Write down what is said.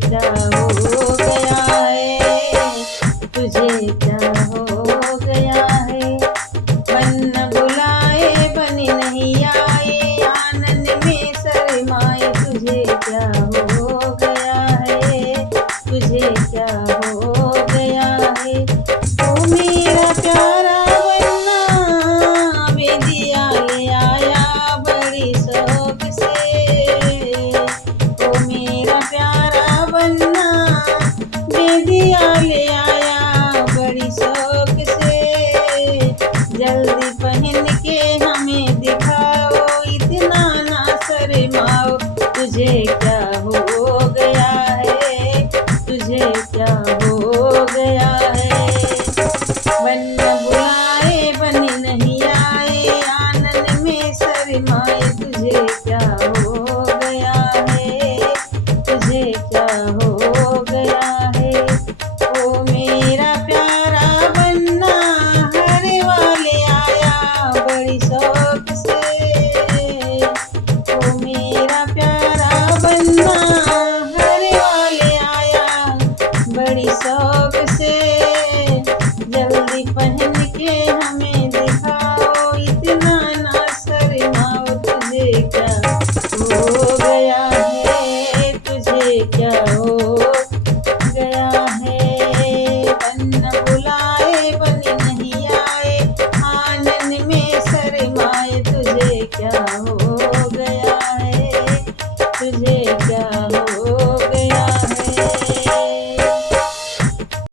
क्या हो गया है, तुझे क्या हो गया है। मन न बुलाए बन नहीं आए, आनंद में शर्माए, तुझे क्या हो गया है, तुझे क्या हो गया है। ओ मेरा प्यारा बन्ना बेदिया ले आया बड़ी शौक से। ओ मेरा प्यारा बन्ना बेदिया ले आया बड़ी शौक से। जल्दी पहन के हमें दिखाओ, इतना ना शर्माओ, तुझे क्या हो गया है, तुझे क्या हो गया है। बन बुलाए बन नहीं आए, आनंद में शर्माए, तुझे क्या हो गया है, तुझे क्या हो गया है। ओ मेरा प्यारा बन्ना हरे वाले आया बड़ी शौक से। ओ मेरा प्यारा बन्ना हरे वाले आया बड़ी शौक से। जल्दी पहन